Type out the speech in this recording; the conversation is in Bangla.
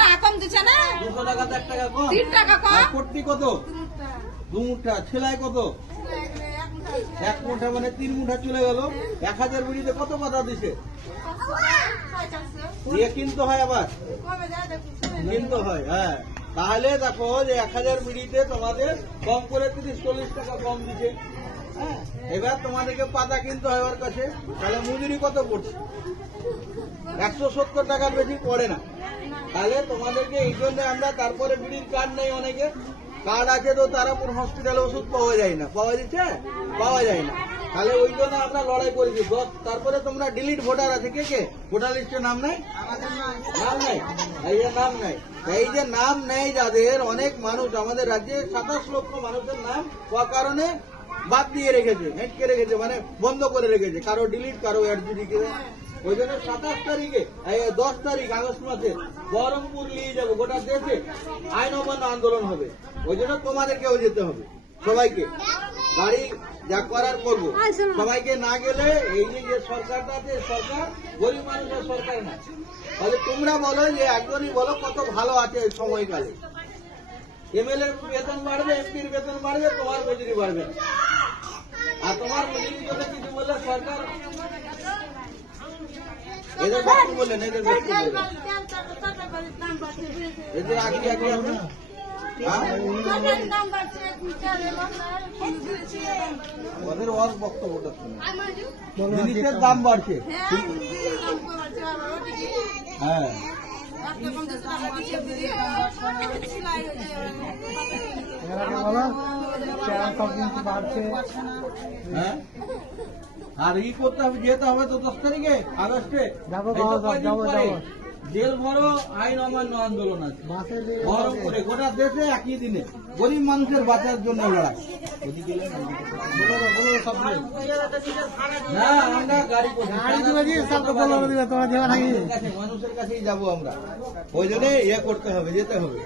টাকা কম দিচ্ছে না 200 টাকা 1 টাকা কম 3 টাকা কম পট্টি কত 2 মুঠা ছেলাই কত 1 মুঠা মানে 3 মুঠা চলে গেল 1000 বিড়িতে কত কথা দিছে দিয়ে কিনতে হয় আবার কিনতে হয় হ্যাঁ তাহলে দেখো যে 1000 বিড়িতে তোমাদের কম করে 30-40 টাকা কম দিছে হ্যাঁ এবার তোমাদেরকে পাতা কিনতে হয় ওর কাছে তাহলে মজুরি কত পড়ছে 170 টাকার বেশি পড়ে না তাহলে তোমাদেরকে এই জন্য আমরা তারপরে বিড়ির কার্ড নেই অনেকে কার্ড আছে তো তারাপুর হসপিটালে ওষুধ পাওয়া যায় না পাওয়া যাচ্ছে পাওয়া যায় না তাহলে ওই জন্য আমরা লড়াই করেছি তারপরে তোমরা ডিলিট ভোটার আছে কে কে ভোটার লিস্টে নাম নাই নাম নাই এই যে নাম নাই এই যে নাম নেই যাদের অনেক মানুষ আমাদের রাজ্যে 27 লক্ষ মানুষের নাম হওয়ার কারণে বাদ দিয়ে রেখেছে হেঁটকে রেখেছে মানে বন্ধ করে রেখেছে কারো ডিলিট কারো অ্যাডজুডিকে ওই জন্য 27 তারিখে 10 তারিখ আগস্ট মাসে বহরমপুর নিয়ে যাবো গোটা দেশে আইন অমান্য আন্দোলন হবে ওই জন্য তোমাদেরকেও যেতে হবে সবাইকে গাড়ি যা করার করবো সবাইকে না গেলে এই যে সরকারটা আছে সরকার গরিব মানুষের সরকার না তাহলে তোমরা বলো যে একজনই বলো কত ভালো আছে এই সময়কালে এমএলএ বেতন বাড়বে এমপির বেতন বাড়বে তোমার মজুরি বাড়বে আর তোমার মজুরি কথা কিছু বললে সরকার এদের ব্যক্তি বললেন এদের ব্যক্তি বললেন এদের আগে আগে আপনার ওদের ওর বক্তব্যটা শুনে জিনিসের দাম বাড়ছে হ্যাঁ হ্যাঁ আর ই করতে হবে যেতে হবে তো 10 তারিখে আগস্টে জেল ভরো আইন অমান্য আন্দোলন আছে বহরমপুরে গোটা দেশে একই দিনে গরিব মানুষের বাঁচার জন্য লড়াই না আমরা গাড়ি মানুষের কাছেই যাবো আমরা ওই জন্য ইয়ে করতে হবে যেতে হবে